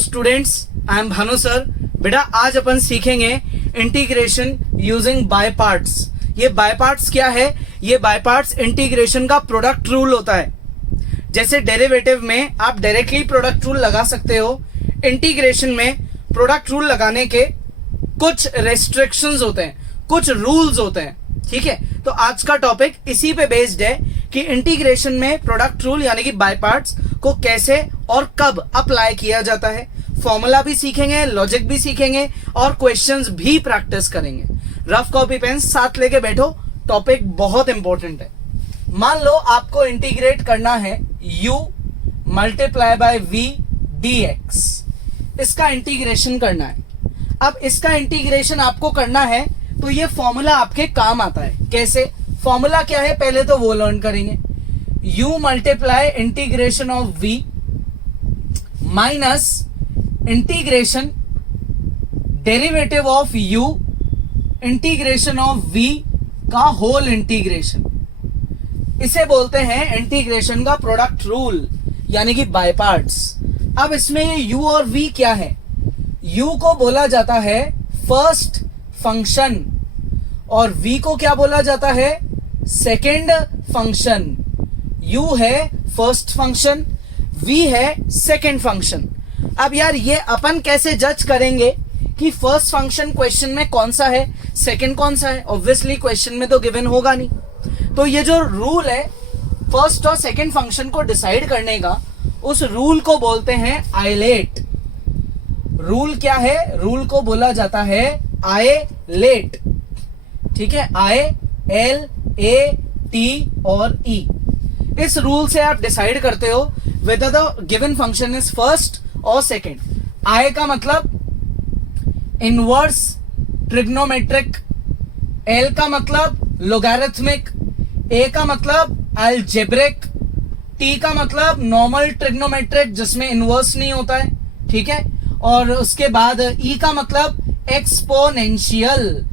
Students, I am Bhanu sir. बेटा आज अपन सीखेंगे इंटीग्रेशन यूजिंग बाय पार्ट्स। ये बाय पार्ट्स क्या है? ये बाय पार्ट्स इंटीग्रेशन का प्रोडक्ट रूल होता है। जैसे डेरिवेटिव में आप डायरेक्टली प्रोडक्ट रूल लगा सकते हो, इंटीग्रेशन में प्रोडक्ट रूल लगाने के कुछ रेस्ट्रिक्शंस होते हैं, कुछ रूल्स होते हैं। ठीक है, तो आज का टॉपिक इसी पे बेस्ड है कि इंटीग्रेशन में प्रोडक्ट रूल यानी कि बाय पार्ट्स को कैसे और कब अप्लाई किया जाता है। फॉर्मूला भी सीखेंगे, लॉजिक भी सीखेंगे और क्वेश्चंस भी प्रैक्टिस करेंगे। रफ कॉपी पेन साथ लेके बैठो, टॉपिक बहुत इंपॉर्टेंट है। मान लो आपको इंटीग्रेट करना है u multiply by v dx, इसका इंटीग्रेशन करना है। अब इसका इंटीग्रेशन आपको करना है तो ये फॉर्मूला आपके काम आता है। कैसे? फॉर्मूला क्या है पहले तो वो लर्न करेंगे। u multiply integration of v minus integration derivative of u integration of v का होल इंटीग्रेशन। इसे बोलते हैं इंटीग्रेशन का प्रोडक्ट रूल यानी कि बाय पार्ट्स। अब इसमें ये u और v क्या है? u को बोला जाता है फर्स्ट फंक्शन और v को क्या बोला जाता है? Second function. u है फर्स्ट फंक्शन, v है सेकेंड फंक्शन। अब यार ये अपन कैसे जज करेंगे कि फर्स्ट फंक्शन क्वेश्चन में कौन सा है, सेकेंड कौन सा है? ऑब्वियसली क्वेश्चन में तो गिवन होगा नहीं। तो ये जो रूल है फर्स्ट और सेकेंड फंक्शन को डिसाइड करने का, उस रूल को बोलते हैं आइलेट। रूल क्या है? रूल को बोला जाता है आइलेट। ठीक है, ILAT और E। इस रूल से आप डिसाइड करते हो whether the given function is first और second। I का मतलब इनवर्स ट्रिग्नोमेट्रिक, L का मतलब लोगैरिथमिक, A का मतलब अलजेब्रिक, T का मतलब नॉर्मल ट्रिग्नोमेट्रिक जिसमें इनवर्स नहीं होता है। ठीक है, और उसके बाद E का मतलब एक्सपोनेंशियल।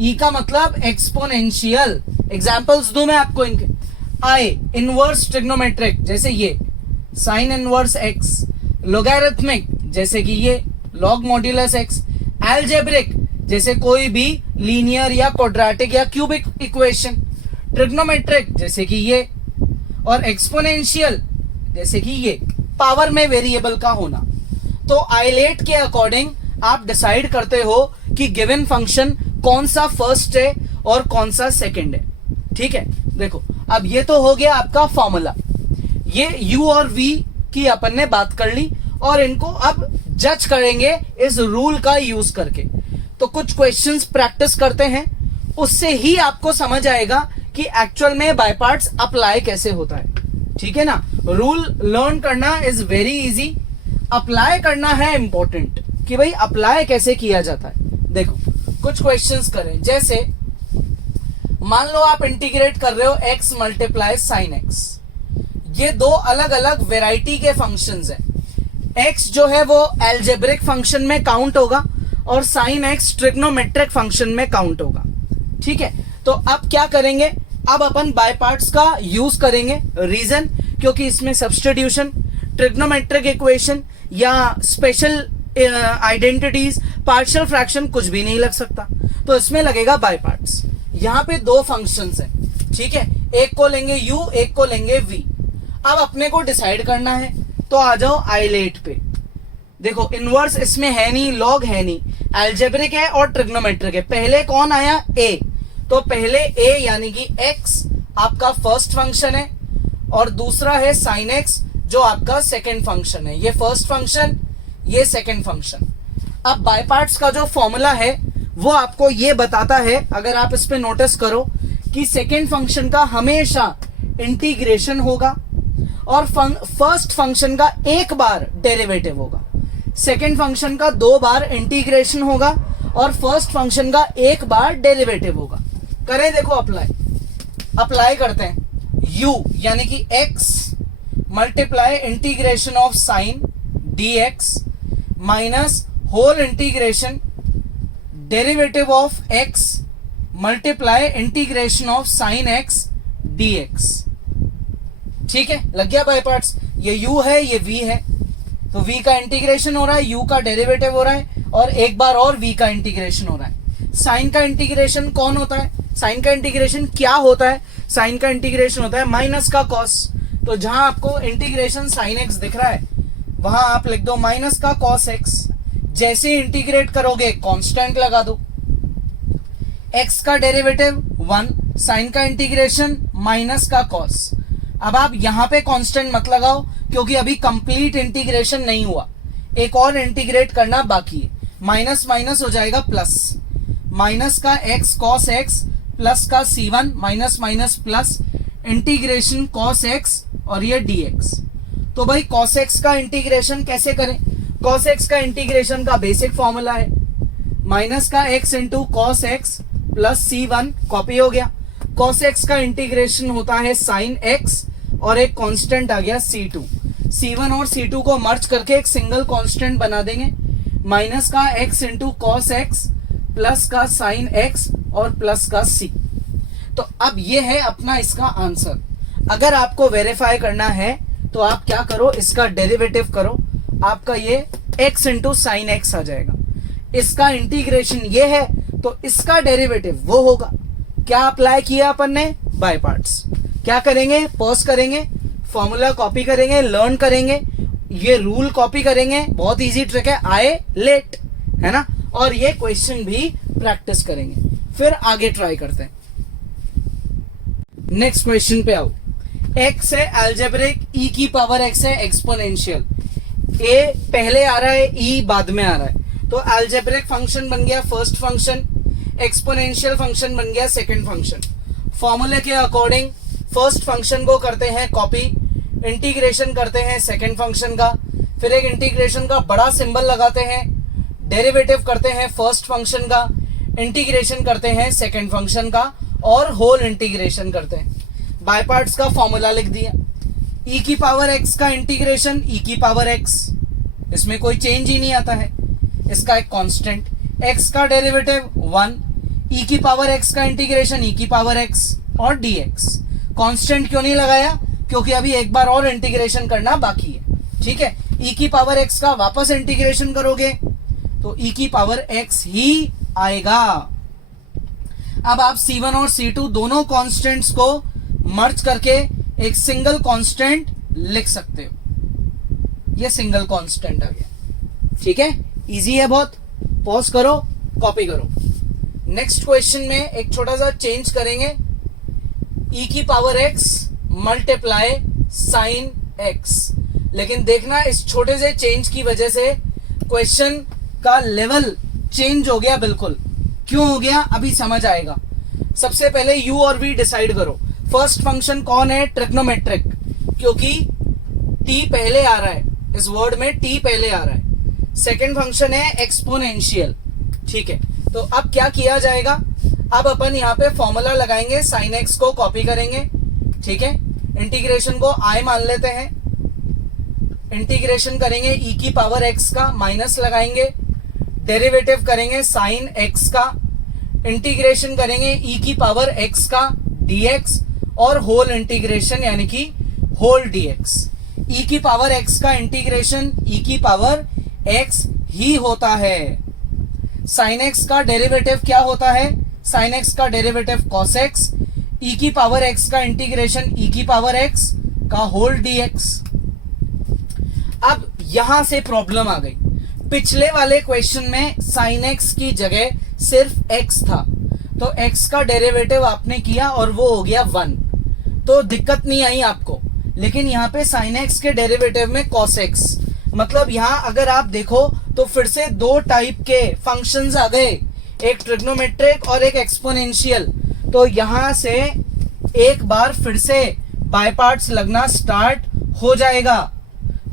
E का मतलब एक्सपोनेंशियल। एग्जाम्पल्स दूं मैं आपको इनके। I इनवर्स ट्रिग्नोमेट्रिक जैसे ये साइन इनवर्स x, लोगैरिथमिक जैसे कि ये लॉग मॉड्यूलस x, अलजेब्रिक जैसे कोई भी लीनियर या क्वाड्रेटिक या क्यूबिक इक्वेशन, ट्रिग्नोमेट्रिक जैसे कि ये, और एक्सपोनेंशियल जैसे कि ये पावर में वेरिएबल का होना। तो आइलेट के अकॉर्डिंग आप डिसाइड करते हो कि गिवन फंक्शन कौन सा फर्स्ट है और कौन सा सेकंड है। ठीक है, देखो अब ये तो हो गया आपका फॉर्मूला। ये u और v की अपन ने बात कर ली और इनको अब जज करेंगे इस रूल का यूज करके। तो कुछ क्वेश्चंस प्रैक्टिस करते हैं, उससे ही आपको समझ आएगा कि एक्चुअल में बाय पार्ट्स अप्लाई कैसे होता है। ठीक है ना, रूल लर्न करना इज वेरी इजी, अप्लाई करना है इंपॉर्टेंट कि भाई अप्लाई कैसे किया जाता है। देखो कुछ क्वेश्चंस करें, जैसे मान लो आप इंटीग्रेट कर रहे हो x मल्टीप्लाई साइन x। ये दो अलग अलग वेराइटी के फंक्शंस हैं। x जो है वो अलजेब्रिक फंक्शन में काउंट होगा और साइन x ट्रिग्नोमेट्रिक फंक्शन में काउंट होगा। ठीक है, तो अब क्या करेंगे? अब अपन बाय पार्ट्स का यूज करेंगे। रीजन क्योंकि इसमें सब्स्टिट्यूशन, ट्रिग्नोमेट्रिक इक्वेशन या स्पेशल आइडेंटिटीज, पार्शियल फ्रैक्शन कुछ भी नहीं लग सकता, तो इसमें लगेगा बाय पार्ट्स। यहाँ पे दो फंक्शंस हैं। ठीक है, एक को लेंगे u, एक को लेंगे v। अब अपने को डिसाइड करना है, तो आ जाओ आइलेट पे। देखो इनवर्स इसमें है नहीं, लॉग है नहीं, अलजेब्रिक है और ट्रिग्नोमेट्रिक है। पहले कौन आया? a। तो पहले a यानी कि x आपका फर्स्ट फंक्शन है और दूसरा है साइन x जो आपका सेकेंड फंक्शन है। ये फर्स्ट फंक्शन, ये सेकेंड फंक्शन। अब बाय पार्ट्स का जो फॉर्मूला है वो आपको ये बताता है, अगर आप इस पे नोटिस करो, कि सेकेंड फंक्शन का हमेशा इंटीग्रेशन होगा और फर्स्ट फंक्शन का एक बार डेरिवेटिव होगा। सेकेंड फंक्शन का दो बार इंटीग्रेशन होगा और फर्स्ट फंक्शन का एक बार डेरिवेटिव होगा। करें, देखो अप्लाई करते हैं। u यानी कि x multiply integration of sine dx minus whole integration derivative of x multiply integration of sine x dx। ठीक है, लग गया बाय पार्ट्स। ये u है, ये v है। तो v का इंटीग्रेशन हो रहा है, u का डेरिवेटिव हो रहा है, और एक बार और v का इंटीग्रेशन हो रहा है। साइन का इंटीग्रेशन कौन होता है, साइन का इंटीग्रेशन क्या होता है, साइन का इंटीग्रेशन होता है माइनस का कॉस। तो जहां आपको इंटीग्रेशन साइन एक्स दिख रहा है वहां आप लिख दो माइनस का कॉस एक्स। जैसे इंटीग्रेट करोगे कांस्टेंट लगा दो, x का डेरिवेटिव 1, साइन का इंटीग्रेशन माइनस का कॉस। अब आप यहां पे कांस्टेंट मत लगाओ क्योंकि अभी कंप्लीट इंटीग्रेशन नहीं हुआ, एक और इंटीग्रेट करना बाकी है। माइनस माइनस हो जाएगा प्लस, माइनस का x cos x प्लस का c1 minus minus plus integration cos x और ये dx। तो भाई cos x का इंटीग्रेशन कैसे करें, cos x का इंटीग्रेशन का बेसिक फॉर्मूला है माइनस का x into cos x plus c1, copy हो गया। cos x का इंटीग्रेशन होता है sin x और एक कांस्टेंट आ गया c2, c1 और c2 को मर्ज करके एक सिंगल कांस्टेंट बना देंगे, माइनस का x into cos x plus का sin x और प्लस का c। तो अब ये है अपना इसका आंसर। अगर आपको वेरीफाई करना है तो आप क्या करो, इसका डेरिवेटिव करो, आपका ये x इंटू साइन एक्स आ जाएगा। इसका इंटीग्रेशन ये है तो इसका डेरिवेटिव वो होगा। क्या अप्लाई किया अपन ने, बाय पार्ट्स। क्या करेंगे, पॉज करेंगे, फॉर्मूला कॉपी करेंगे, लर्न करेंगे, ये रूल कॉपी करेंगे, बहुत इजी ट्रिक है, आए लेट, है ना, और ये क्वेश्चन भी प्रैक्टिस करेंगे, फिर आगे ट्राई करते हैं। नेक्स्ट क्वेश्चन पे आओ। x है अलजेब्रिक, e की पावर x है एक्सपोनेंशियल, a पहले आ रहा है, e बाद में आ रहा है, तो अलजेब्रिक फंक्शन बन गया फर्स्ट फंक्शन, एक्सपोनेंशियल फंक्शन बन गया सेकंड फंक्शन। फॉर्मूले के अकॉर्डिंग फर्स्ट फंक्शन को करते हैं कॉपी, इंटीग्रेशन करते हैं सेकंड फंक्शन का, फिर एक इंटीग्रेशन का बड़ा सिंबल लगाते हैं, डेरिवेटिव करते हैं फर्स्ट फंक्शन का, इंटीग्रेशन करते हैं सेकंड फंक्शन का, और होल इंटीग्रेशन करते हैं। बाय पार्ट्स का फॉर्मूला लिख दिया, e की पावर x का इंटीग्रेशन e की पावर x, इसमें कोई चेंज ही नहीं आता है, इसका एक कांस्टेंट, x का डेरिवेटिव 1, e की पावर x का इंटीग्रेशन e की पावर x और dx। कांस्टेंट क्यों नहीं लगाया, क्योंकि अभी एक बार और इंटीग्रेशन करना बाकी है, ठीक है। e की पावर x का वापस इंटीग्रेशन करोगे तो e की पावर x ही आएगा। अब आप c1 और c2 दोनों कांस्टेंट्स को मर्ज करके एक सिंगल कांस्टेंट लिख सकते हो, ये सिंगल कांस्टेंट आ गया, ठीक है, इजी है बहुत। पॉज करो, कॉपी करो। नेक्स्ट क्वेश्चन में एक छोटा सा चेंज करेंगे, e की power x multiply sine x, लेकिन देखना इस छोटे से चेंज की वजह से क्वेश्चन का लेवल चेंज हो गया बिल्कुल। क्यों हो गया अभी समझ आएगा। सबसे पहले u और v डिसाइड करो। फर्स्ट फंक्शन कौन है, ट्रिग्नोमेट्रिक, क्योंकि t पहले आ रहा है, इस वर्ड में t पहले आ रहा है। सेकंड फंक्शन है एक्सपोनेंशियल, ठीक है। तो अब क्या किया जाएगा, अब अपन यहाँ पे फॉर्मूला लगाएंगे, साइन एक्स को कॉपी करेंगे, ठीक है, इंटीग्रेशन को i मान लेते हैं, इंटीग्रेशन करेंगे e की पावर x का, माइनस लगाएंगे, डेरिवेटिव करेंगे साइन x का, इंटीग्रेशन करेंगे e की पावर x का dx, और होल इंटीग्रेशन यानी कि होल dx। e की पावर x का इंटीग्रेशन e की पावर x ही होता है। साइन x का डेरिवेटिव क्या होता है, साइन x का डेरिवेटिव cos x, e की पावर x का इंटीग्रेशन e की पावर x का होल dx। अब यहां से प्रॉब्लम आ गई, पिछले वाले क्वेश्चन में साइन x की जगह सिर्फ x था, तो x का डेरिवेटिव आपने किया और वो हो गया 1, तो दिक्कत नहीं आई आपको। लेकिन यहाँ पे sin x के डेरिवेटिव में cos x, मतलब यहाँ अगर आप देखो तो फिर से दो टाइप के फंक्शंस आ गए, एक ट्रिग्नोमेट्रिक और एक एक्सपोनेंशियल। तो यहाँ से एक बार फिर से बाय पार्ट्स लगना स्टार्ट हो जाएगा।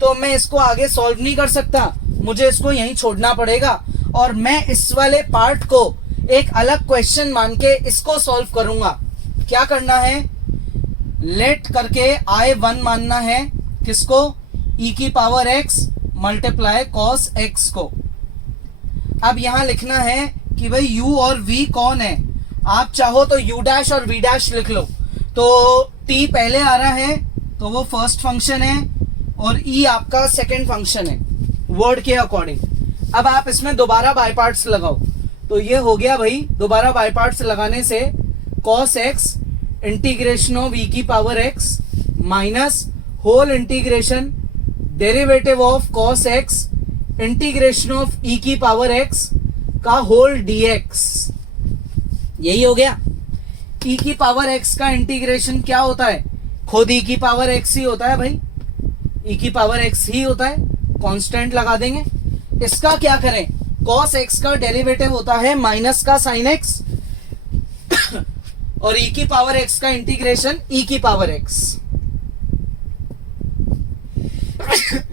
तो मैं इसको आगे सॉल्व नहीं कर सकता, मुझे इसको यहीं छोड़ना पड़ेगा, और मैं इस वाले पार्ट को एक अलग क्वेश्चन मान के इसको सॉल्व करूंगा। क्या करना है, लेट करके I1 मानना है, किसको, e की power x multiply cos x को। अब यहां लिखना है कि भाई u और v कौन है, आप चाहो तो u डैश और v डैश लिख लो। तो t पहले आ रहा है तो वो फर्स्ट फंक्शन है, और ई आपका सेकेंड फंक्शन है वर्ड के अकॉर्डिंग। अब आप इसमें दोबारा बाय पार्ट्स लगाओ, तो ये हो गया भाई, दोबारा बाय पार्ट्स लगाने से cos x integration of e की power x minus whole integration derivative of cos x integration of e की पावर x का होल dx, यही हो गया। e की पावर x का इंटीग्रेशन क्या होता है, खुद e की पावर x ही होता है भाई, e की पावर x ही होता है, कांस्टेंट लगा देंगे। इसका क्या करें, cos x का डेरिवेटिव होता है माइनस का sin x और e की पावर x का इंटीग्रेशन e की पावर x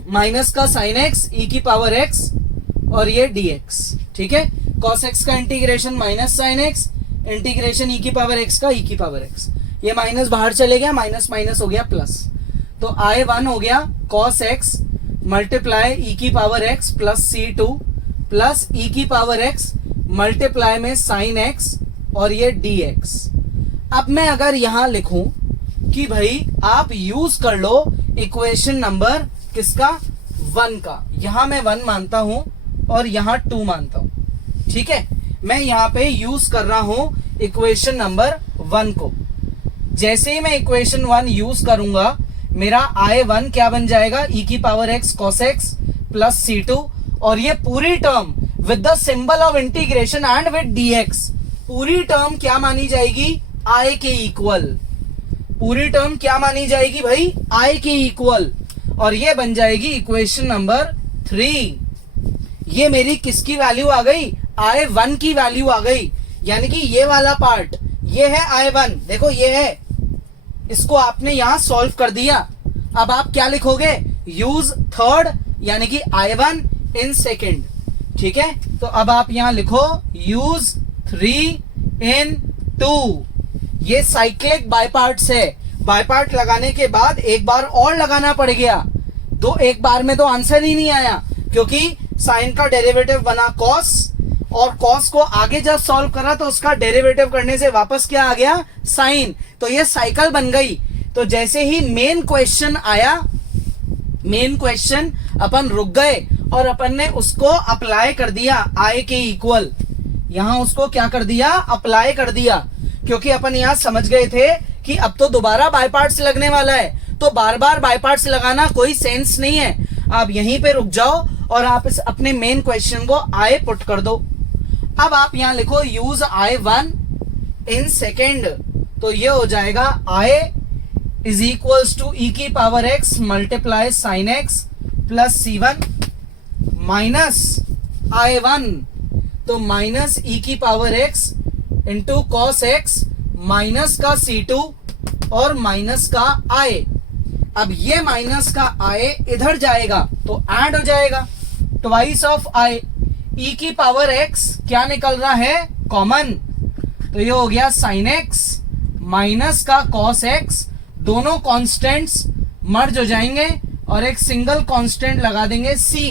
माइनस का sin x e की पावर x और ये dx, ठीक है। cos x का integration minus sin x integration e की पावर x का e की पावर x, ये माइनस बाहर चले गया, माइनस माइनस हो गया प्लस, तो I1 हो गया cos x मल्टीप्लाई e की power x plus C2 plus e की पावर x मल्टीप्लाई में sin x और ये dx। अब मैं अगर यहां लिखूं कि भाई आप यूज कर लो इक्वेशन नंबर किसका, 1 का, यहां मैं 1 मानता हूं और यहां 2 मानता हूं, ठीक है। मैं यहां पे यूज कर रहा हूं इक्वेशन नंबर 1 को। जैसे ही मैं इक्वेशन 1 यूज करूंगा मेरा I1 क्या बन जाएगा, e की power x cos x plus C2 और ये पूरी term with the symbol of integration and with dx, पूरी टर्म क्या मानी जाएगी, I के इक्वल, पूरी टर्म क्या मानी जाएगी भाई, I के इक्वल, और ये बन जाएगी इक्वेशन नंबर 3। ये मेरी किसकी वैल्यू आ गई, I1 की वैल्यू आ गई, यानी कि ये वाला पार्ट ये है I1, देखो ये है, इसको आपने यहां सॉल्व कर दिया। अब आप क्या लिखोगे, यूज थर्ड यानी कि I1 इन सेकेंड, ठीक है। तो अब आप यहां लिखो यूज 3 इन 2, ये साइक्लिक बाय पार्ट्स है, बाय पार्ट लगाने के बाद एक बार और लगाना पड़ गया, तो एक बार में तो आंसर ही नहीं आया, क्योंकि साइन का डेरिवेटिव बना cos और cos को आगे जब सॉल्व करा तो उसका डेरिवेटिव करने से वापस क्या आ गया, साइन, तो ये साइकिल बन गई। तो जैसे ही मेन क्वेश्चन आया, मेन क्वेश्चन अपन रुक गए और अपन ने उसको अप्लाई कर दिया I के इक्वल, यहां उसको क्या कर दिया, अप्लाई कर दिया, क्योंकि अपन यहां समझ गए थे कि अब तो दोबारा बाय पार्ट्स लगने वाला है, तो बार बार बाय पार्ट्स लगाना कोई सेंस नहीं है। आप यहीं पे रुक जाओ और आप इस अपने मेन क्वेश्चन को I पुट कर दो। अब आप यहां लिखो यूज I1 इन सेकेंड, तो ये हो जाएगा I is equals to e की power x multiply sine x plus C1 minus I1, तो माइनस e की power x into cos x minus का C2 और माइनस का I। अब ये माइनस का I इधर जाएगा तो ऐड हो जाएगा, ट्वाइस ऑफ I, e की पावर x क्या निकल रहा है, कॉमन, तो ये हो गया साइन x माइनस का cos x, दोनों कांस्टेंट्स मर्ज हो जाएंगे और एक सिंगल कांस्टेंट लगा देंगे c।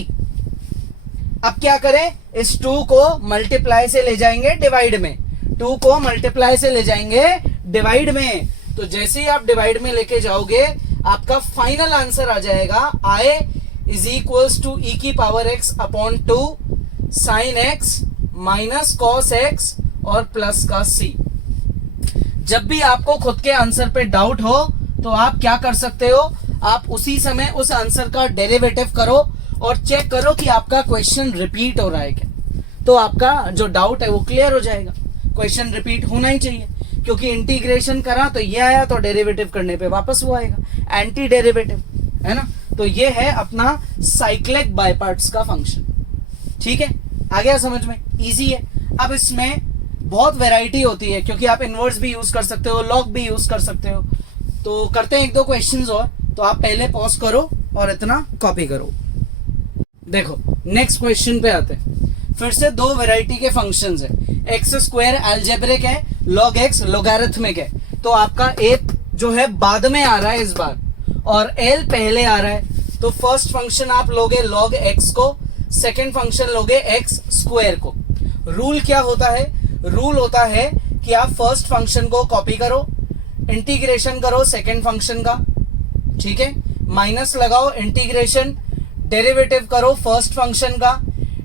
अब क्या करें, इस 2 को मल्टीप्लाई से ले जाएंगे डिवाइड में, 2 को मल्टीप्लाई से ले जाएंगे डिवाइड में, तो जैसे ही आप डिवाइड में लेके जाओगे आपका फाइनल आंसर आ जाएगा I is equals to e की power x upon 2 sine x minus cos x और प्लस का c। जब भी आपको खुद के आंसर पे डाउट हो तो आप क्या कर सकते हो, आप उसी समय उस आंसर का डेरिवेटिव करो और चेक करो कि आपका क्वेश्चन रिपीट हो रहा है क्या, तो आपका जो डाउट है वो क्लियर हो जाएगा। क्वेश्चन रिपीट होना ही चाहिए, क्योंकि इंटीग्रेशन करा तो ये आया, तो डेरिवेटिव करने पे वापस वो आएगा, एंटी डेरिवेटिव है ना। तो ये है अपना साइक्लिक बाय पार्ट्स का फंक्शन, ठीक है, आ गया समझ में, इजी है। अब इसमें बहुत वैरायटी होती है, क्योंकि आप इनवर्स भी यूज कर सकते हो, लॉग भी यूज कर सकते हो। तो करते हैं 1-2 क्वेश्चंस और, तो आप पहले पॉज करो और इतना कॉपी करो। देखो नेक्स्ट क्वेश्चन पे आते हैं। फिर से 2 वैरायटी के फंक्शंस है, एक्स स्क्वायर अलजेब्रिक है, लॉग एक्स लोगैरिथमिक है। तो आपका एक जो है बाद में आ रहा है इस बार और एल पहले आ रहा है। तो फर्स्ट फंक्शन आप लोगे लॉग एक्स को, सेकेंड फंक्शन लोगे एक्स स्क्वायर को। रूल क्या होता है, रूल होता है कि आप फर्स्ट फंक्शन को कॉपी करो, इंटीग्रेशन करो सेकेंड फंक्शन का, ठीक है, माइनस लगाओ, इंटीग्रेशन, डेरिवेटिव करो फर्स्ट फंक्शन का,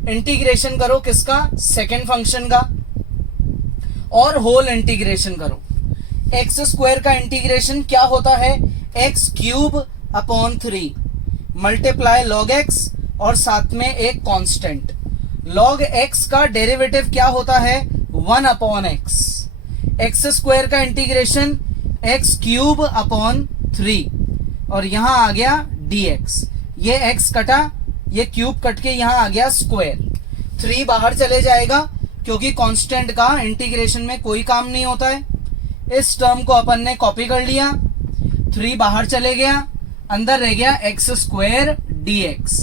इंटीग्रेशन करो किसका, सेकंड फंक्शन का, और होल इंटीग्रेशन करो। एक्स स्क्वायर का इंटीग्रेशन क्या होता है, x cube upon 3 multiply log x और साथ में एक कांस्टेंट। लॉग एक्स का डेरिवेटिव क्या होता है, 1 अपॉन एक्स। एक्स स्क्वायर का इंटीग्रेशन एक्स क्यूब अपॉन 3 और यहां आ गया dx। ये x कटा, ये क्यूब कट के यहां आ गया स्क्वायर। 3 बाहर चले जाएगा क्योंकि कांस्टेंट का इंटीग्रेशन में कोई काम नहीं होता है। इस टर्म को अपन ने कॉपी कर लिया, 3 बाहर चले गया, अंदर रह गया एक्स स्क्वायर dx।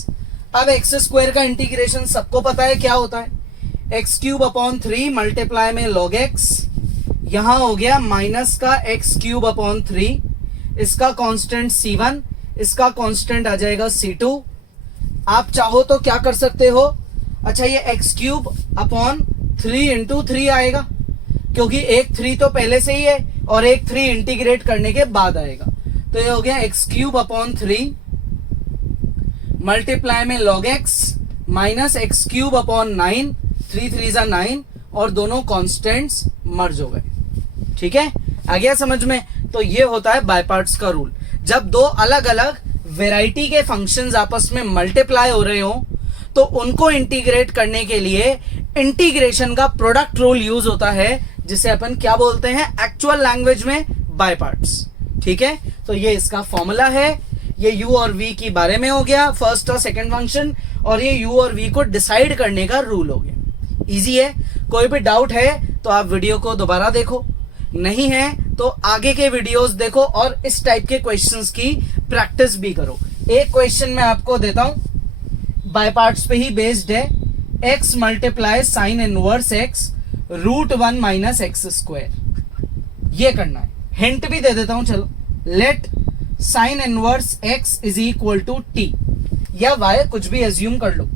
अब एक्स स्क्वायर का इंटीग्रेशन सबको पता है क्या होता है, एक्स क्यूब अपॉन 3 मल्टीप्लाई में लॉग एक्स, यहां हो गया माइनस का एक्स क्यूब अपॉन 3, इसका कांस्टेंट c1, इसका कांस्टेंट आ जाएगा c2। आप चाहो तो क्या कर सकते हो, अच्छा ये एक्स क्यूब अपॉन 3 इंटू 3 आएगा क्योंकि एक 3 तो पहले से ही है और एक 3 इंटीग्रेट करने के बाद आएगा, तो ये हो गया एक्स क्यूब अपॉन 3 मल्टीप्लाई में log x minus x cube upon 9, 3 3 जा 9 और दोनों कांस्टेंट्स मर्ज हो गए। ठीक है, आ गया समझ में। तो ये होता है बाय पार्ट्स का रूल। जब दो अलग अलग वेराइटी के फंक्शंस आपस में मल्टीप्लाई हो रहे हो तो उनको इंटीग्रेट करने के लिए इंटीग्रेशन का प्रोडक्ट रूल यूज होता है, जिसे अपन क्या बोलते हैं एक्चुअल लैंग्वेज में, बाय पार्ट्स। ठीक है, तो ये इसका फॉर्मूला है। ये u और v के बारे में हो गया, फर्स्ट और सेकंड फंक्शन, और ये u और v को डिसाइड करने का रूल हो गया। इजी है। कोई भी डाउट है तो आप वीडियो को दोबारा देखो, नहीं है तो आगे के वीडियोस देखो और इस टाइप के क्वेश्चंस की प्रैक्टिस भी करो। एक क्वेश्चन मैं आपको देता हूं, बाय पार्ट्स पे ही बेस्ड है, x multiply sine inverse x root 1 minus x square. ये करना है। हिंट भी दे देता हूं, चलो, let sine inverse x is equal to t या y, कुछ भी एज्यूम कर लो।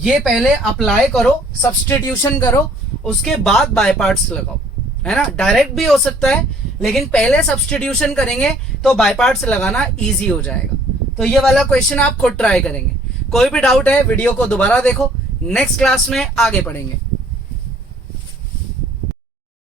ये पहले अप्लाई करो, सब्सटीट्यूशन करो, उसके बाद बाय पार्ट्स लगाओ, है ना। डायरेक्ट भी हो सकता है लेकिन पहले सब्सटीट्यूशन करेंगे तो बाय पार्ट्स लगाना इजी हो जाएगा। तो ये वाला क्वेश्चन आप खुद ट्राई करेंगे। कोई भी डाउट है वीडियो को दोबारा देखो, नेक्स्ट क्लास में आगे पढ़ेंगे।